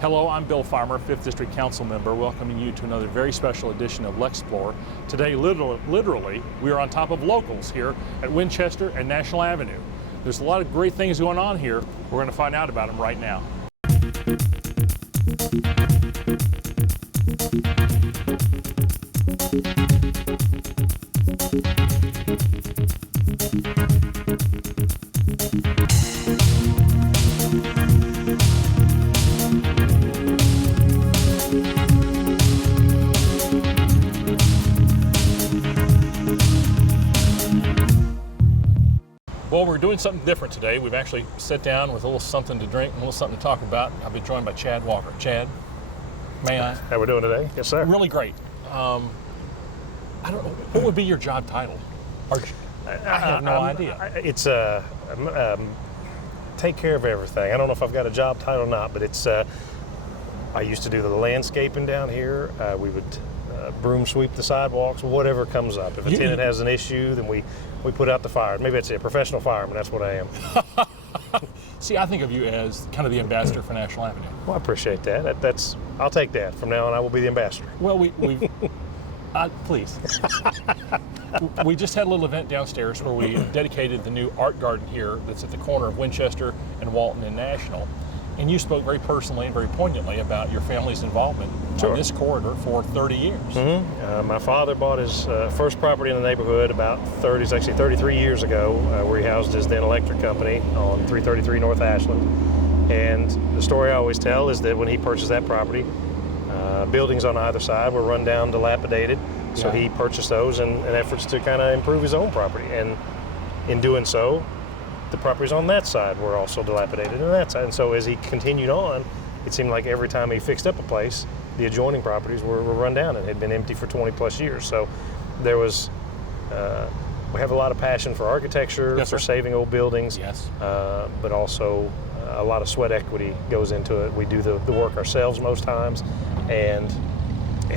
Hello, I'm Bill Farmer, 5th District Council member, welcoming you to another very special edition of Lexplore. Today, literally, we are on top of locals here at Winchester and National Avenue. There's a lot of great things going on here. We're going to find out about them right now. Well, we're doing something different today. We've actually sat down with a little something to drink and a little something to talk about. I'll be joined by Chad Walker. Chad, may I? How we doing today? Yes, sir. Really great. I don't know, what would be your job title? I have no idea. It's take care of everything. I don't know if I've got a job title or not, but it's, I used to do the landscaping down here. We would broom sweep the sidewalks, whatever comes up. If a tenant has an issue, then we put out the fire. Maybe it's a professional fireman, that's what I am. See, I think of you as kind of the ambassador for National Avenue. Well, I appreciate that. I'll take that. From now on, I will be the ambassador. Well, please. We just had a little event downstairs where we dedicated the new art garden here that's at the corner of Winchester and Walton and National. And you spoke very personally and very poignantly about your family's involvement on this corridor for 30 years. Mm-hmm. My father bought his first property in the neighborhood about 33 years ago, where he housed his then electric company on 333 North Ashland. And the story I always tell is that when he purchased that property, buildings on either side were run down, dilapidated. So he purchased those in efforts to kind of improve his own property. And in doing so, the properties on that side were also dilapidated on that side. And so as he continued on, it seemed like every time he fixed up a place, the adjoining properties were run down and had been empty for 20 plus years. So there was, we have a lot of passion for architecture, for saving old buildings, but also a lot of sweat equity goes into it. We do the work ourselves most times, and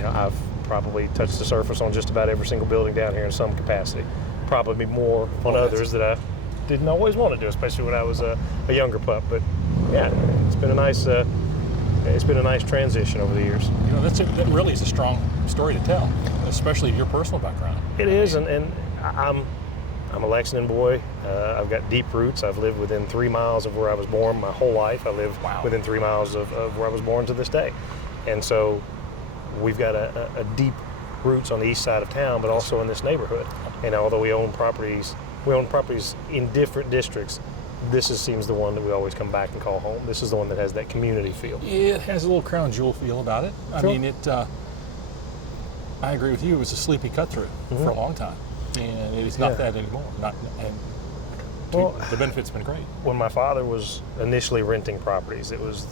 I've probably touched the surface on just about every single building down here in some capacity. Probably more on others that I didn't always want to do, especially when I was a younger pup. But yeah, it's been a nice transition over the years. That really is a strong story to tell, especially your personal background. It is, and I'm a Lexington boy. I've got deep roots. I've lived within 3 miles of where I was born my whole life. I live within 3 miles of where I was born to this day. And so we've got a deep roots on the east side of town, but also in this neighborhood. And although we own properties in different districts, seems the one that we always come back and call home. This is the one that has that community feel. Yeah, it has a little crown jewel feel about it. I mean, I agree with you. It was a sleepy cut through for a long time, and it is not that anymore. The benefit's been great. When my father was initially renting properties, it was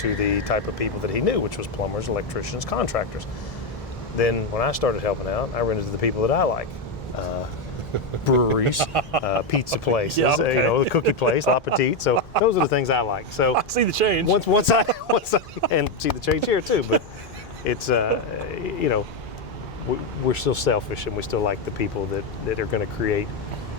to the type of people that he knew, which was plumbers, electricians, contractors. Then when I started helping out, I rented to the people that I like. Breweries, pizza places, the cookie place, La Petite. So those are the things I like. So I see the change. Once I and see the change here too. But it's we're still selfish, and we still like the people that are going to create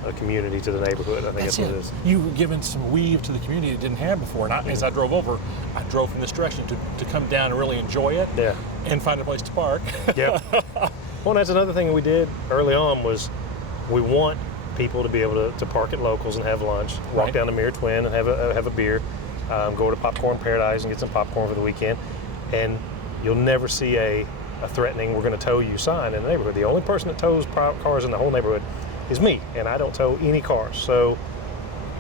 a community to the neighborhood. I think that's what it is. You've given some weave to the community it didn't have before. And as I drove over, I drove from this direction to come down and really enjoy it. Yeah. And find a place to park. Yeah. Well, that's another thing that we did early on was we want people to be able to park at Locals and have lunch, walk down to Mirror Twin and have a beer, go to Popcorn Paradise and get some popcorn for the weekend. And you'll never see a threatening "we're going to tow you" sign in the neighborhood. The only person that tows cars in the whole neighborhood is me, and I don't tow any cars. So,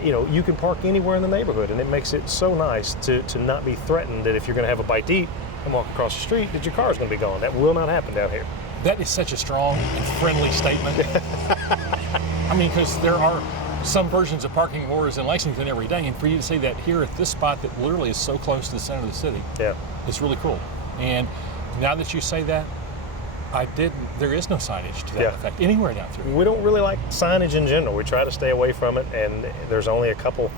you can park anywhere in the neighborhood, and it makes it so nice to not be threatened that if you're going to have a bite to eat and walk across the street, that your car is going to be gone. That will not happen down here. That is such a strong and friendly statement. I mean, because there are some versions of parking wars in Lexington every day, and for you to say that here at this spot that literally is so close to the center of the city, it's really cool. And now that you say that, there is no signage to that effect anywhere down through. We don't really like signage in general. We try to stay away from it, and there's only a couple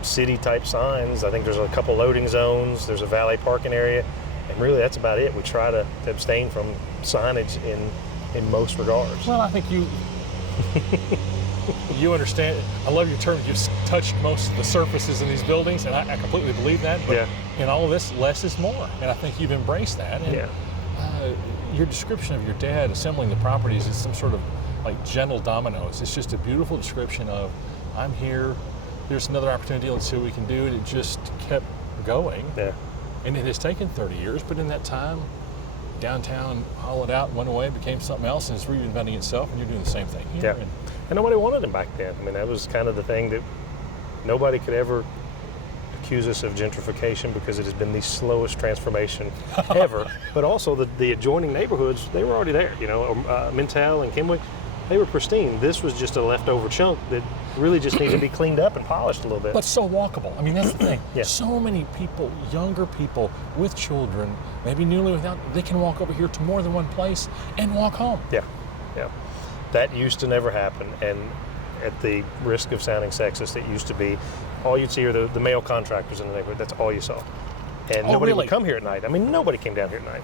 city-type signs. I think there's a couple loading zones. There's a valet parking area, and really that's about it. We try to abstain from signage in most regards. Well, I think You understand. I love your term. You've touched most of the surfaces in these buildings, and I completely believe that. But in all of this, less is more, and I think you've embraced that. And, your description of your dad assembling the properties is some sort of like gentle dominoes. It's just a beautiful description of, I'm here. There's another opportunity. Let's see what we can do. And it just kept going. Yeah. And it has taken 30 years, but in that time, downtown hollowed out, went away, became something else, and it's reinventing itself, and you're doing the same thing here. Yeah. And nobody wanted him back then. I mean, that was kind of the thing that nobody could ever accuse us of gentrification, because it has been the slowest transformation ever. But also the adjoining neighborhoods, they were already there. You know, Mintel and Kenwood, they were pristine. This was just a leftover chunk that really just needed to be cleaned up and polished a little bit. But so walkable. I mean, that's the thing. Yeah. So many people, younger people with children, maybe newly without, they can walk over here to more than one place and walk home. Yeah, yeah. That used to never happen. And at the risk of sounding sexist, it used to be all you'd see are the male contractors in the neighborhood. That's all you saw. And nobody would come here at night. I mean, nobody came down here at night.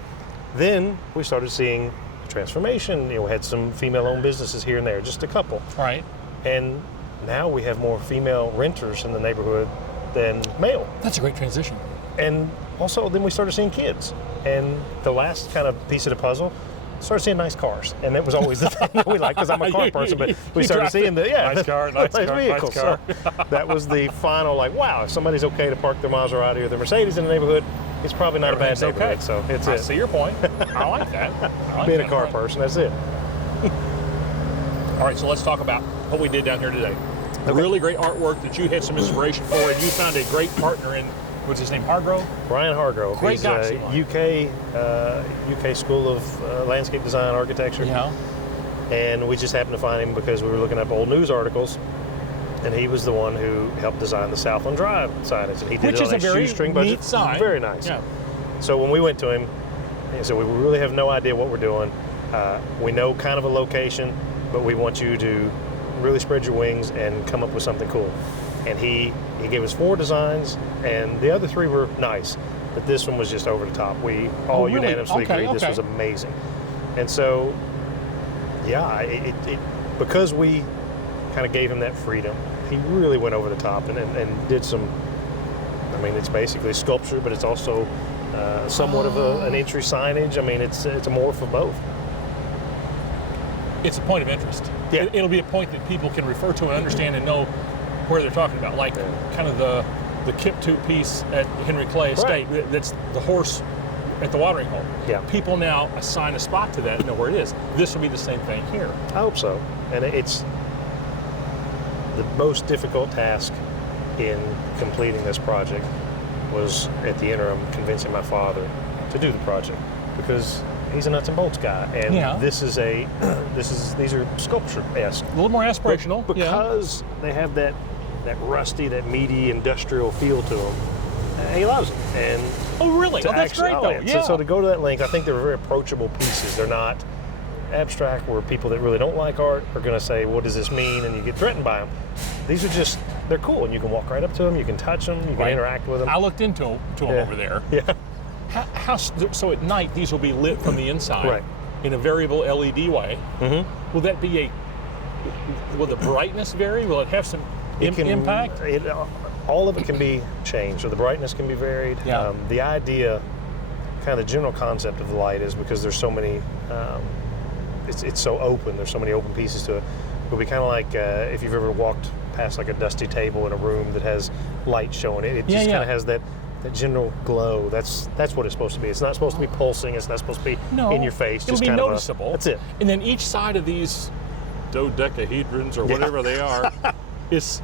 Then we started seeing transformation. You know, we had some female-owned businesses here and there, just a couple. Right. And now we have more female renters in the neighborhood than male. That's a great transition. And also, then we started seeing kids. And the last kind of piece of the puzzle, started seeing nice cars. And that was always the thing that we liked, because I'm a car person, but we started seeing nice car, nice vehicles. Nice car. So that was the final, like, wow, if somebody's okay to park their Maserati or their Mercedes in the neighborhood, it's probably not a bad neighborhood. Okay. So it's I see your point. I like that. I like Being that a car point. person, that's it. All right, so let's talk about what we did down here today. Really great artwork that you had some inspiration for, and you found a great partner in, what's his name, Hargrove? Brian Hargrove. Great He's guy. UK School of Landscape Design Architecture. Yeah. And we just happened to find him because we were looking up old news articles, and he was the one who helped design the Southland Drive signage. And he did Which it is on a very shoestring neat budget. sign. Very nice. Yeah. So when we went to him, he said, we really have no idea what we're doing. We know kind of a location, but we want you to really spread your wings and come up with something cool. And he gave us 4 designs, and the other 3 were nice, but this one was just over the top. We all really? unanimously agreed this was amazing. And so, yeah, it because we kind of gave him that freedom, he really went over the top and did some, I mean, it's basically sculpture, but it's also somewhat of an entry signage. I mean, it's a morph of both. It's a point of interest. Yeah. It'll be a point that people can refer to and understand and know where they're talking about, like kind of the Kip 2 piece at Henry Clay Estate. Right. That's the horse at the watering hole. Yeah. People now assign a spot to that and know where it is. This will be the same thing here. I hope so. And it's the most difficult task in completing this project was, at the interim, convincing my father to do the project, because he's a nuts and bolts guy, and this is these are sculpture-esque. A little more aspirational. Because they have that rusty, that meaty industrial feel to them. He loves it. And oh, really? Oh, that's great, though. Yeah. So to go to that length, I think they're very approachable pieces. They're not abstract, where people that really don't like art are going to say, what does this mean? And you get threatened by them. These are just, they're cool, and you can walk right up to them, you can touch them, you can interact with them. I looked into them over there. Yeah. So at night, these will be lit from the inside in a variable LED way. Mm-hmm. Will that be will the brightness vary? Will it have some impact? All of it can be changed, so the brightness can be varied. Yeah. The idea, kind of the general concept of the light is, because there's so many, it's so open, there's so many open pieces to it. It'll be kind of like if you've ever walked past like a dusty table in a room that has light showing it. It just kind of has that general glow. That's what it's supposed to be. It's not supposed to be pulsing. It's not supposed to be in your face. It'll just be kind noticeable. That's it. And then each side of these dodecahedrons or whatever they are is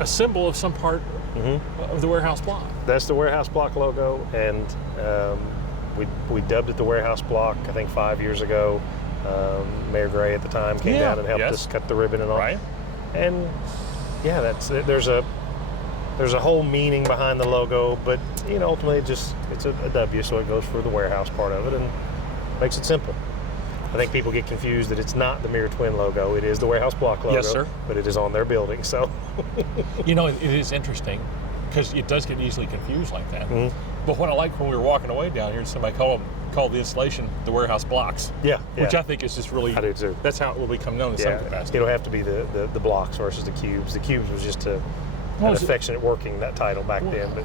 a symbol of some part of the warehouse block. That's the warehouse block logo, and we dubbed it the warehouse block, I think 5 years ago. Mayor Gray at the time came down and helped us cut the ribbon and all. Right. And yeah, there's a whole meaning behind the logo, but ultimately it's a W, so it goes for the warehouse part of it and makes it simple. I think people get confused that it's not the Mirror Twin logo. It is the warehouse block logo, Yes, sir. but it is on their building. So it is interesting. because it does get easily confused like that. But what I like when we were walking away down here, somebody called the installation the warehouse blocks. Yeah. Which I think is just really. I do too. That's how it will become known in some capacity. It'll have to be the blocks versus the cubes. The cubes was just an affectionate working, that title back then. But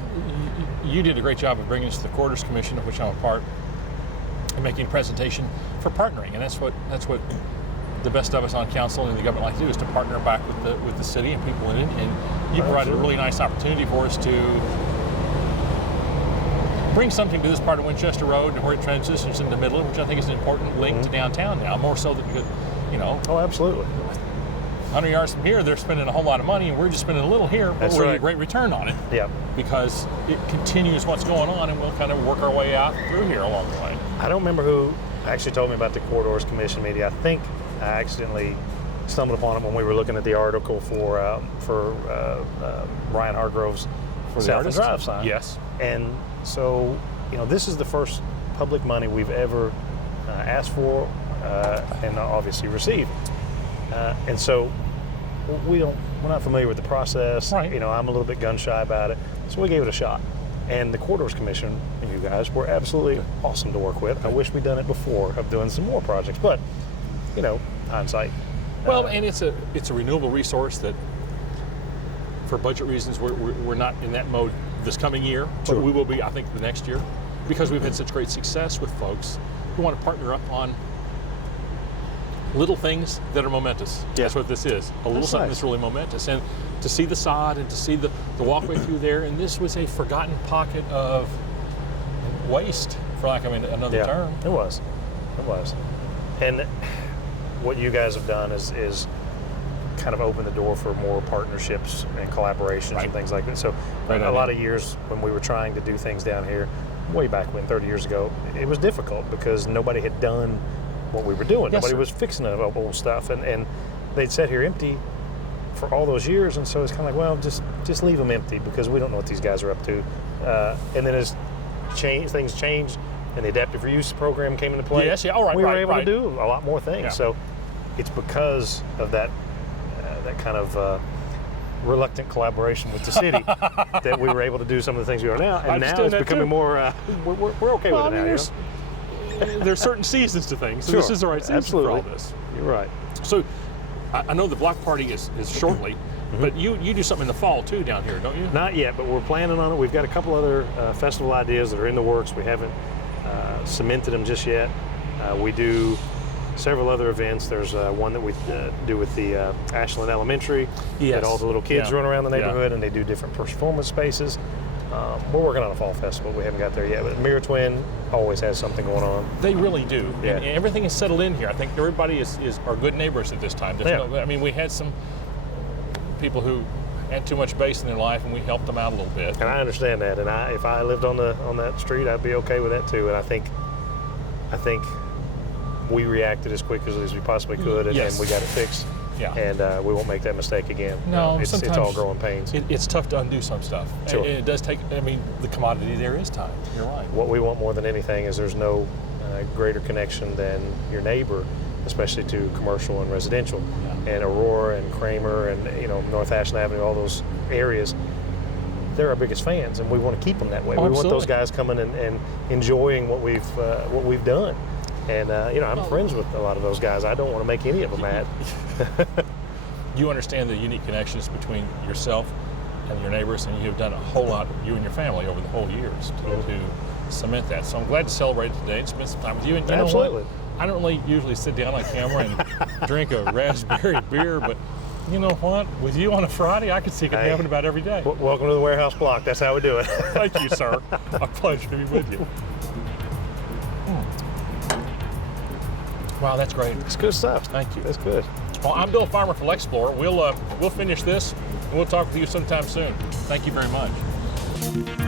you did a great job of bringing us to the Quarters Commission, of which I'm a part, and making a presentation for partnering, and that's what the best of us on council and the government like to do, is to partner back with the city and people in it. And you provided a really nice opportunity for us to bring something to this part of Winchester Road and where it transitions into Midland, which I think is an important link to downtown now, more so that, you know. Oh, absolutely. 100 yards from here, they're spending a whole lot of money, and we're just spending a little here, but we're getting a great return on it. Yeah. Because it continues what's going on, and we'll kind of work our way out through here along the way. I don't remember who actually told me about the Corridors Commission meeting. I think I accidentally stumbled upon it when we were looking at the article for Ryan Hargrove's South and Drive sign. Yes. And so, you know, this is the first public money we've ever asked for and obviously received. And so we're not familiar with the process. Right. You know, I'm a little bit gun shy about it. So we gave it a shot. And the Corridors Commission and you guys were absolutely awesome to work with. I wish we'd done it before of doing some more projects, but you know, hindsight. Well, and it's a renewable resource that, for budget reasons, we're not in that mode this coming year, but we will be, I think, the next year, because we've had such great success with folks who want to partner up on little things that are momentous. Yeah. That's what this is. A little something that's really momentous. And to see the sod and to see the walkway through there, and this was a forgotten pocket of waste, for lack of another term. It was. And what you guys have done is kind of open the door for more partnerships and collaborations and things like that. So a lot of years when we were trying to do things down here, way back when, 30 years ago, it was difficult because nobody had done what we were doing. Nobody was fixing it up old stuff, and they'd sat here empty for all those years, and so it's kind of like, well, just leave them empty because we don't know what these guys are up to. And then as things changed and the adaptive reuse program came into play, we were able to do a lot more things. Yeah. So it's because of that kind of reluctant collaboration with the city that we were able to do some of the things we are now. And now it's becoming more, we're okay with it now. There's certain seasons to things, so this is the right season for all this. You're right. So I know the block party is shortly, but you do something in the fall too down here, don't you? Not yet, but we're planning on it. We've got a couple other festival ideas that are in the works. We haven't cemented them just yet. We do several other events. There's one that we do with the Ashland Elementary. That all the little kids run around the neighborhood and they do different performance spaces. We're working on a fall festival. We haven't got there yet, but Mirror Twin always has something going on. They really do. Yeah. And everything is settled in here. I think everybody are good neighbors at this time. I mean, we had some people who had too much bass in their life, and we helped them out a little bit. And I understand that. And if I lived on that street, I'd be okay with that too. And I think we reacted as quick as we possibly could, and we got it fixed. Yeah. And we won't make that mistake again. No, it's all growing pains. It's tough to undo some stuff. Sure. And it does take, the commodity there is time. You're right. What we want more than anything is there's no greater connection than your neighbor, especially to commercial and residential. Yeah. And Aurora and Kramer and North Ashland Avenue, all those areas, they're our biggest fans, and we want to keep them that way. We want those guys coming and enjoying what we've done. And I'm friends with a lot of those guys. I don't want to make any of them mad. You understand the unique connections between yourself and your neighbors, and you have done a whole lot, you and your family, over the whole years to cement that. So I'm glad to celebrate it today and spend some time with you. And you know what? I don't really usually sit down on camera and drink a raspberry beer, but you know what? With you on a Friday, I could see it happen about every day. Welcome to the warehouse block. That's how we do it. Thank you, sir. A pleasure to be with you. Wow, that's great. It's good stuff. Thank you. That's good. Well, I'm Bill Farmer for Lexplore. We'll finish this, and we'll talk with you sometime soon. Thank you very much.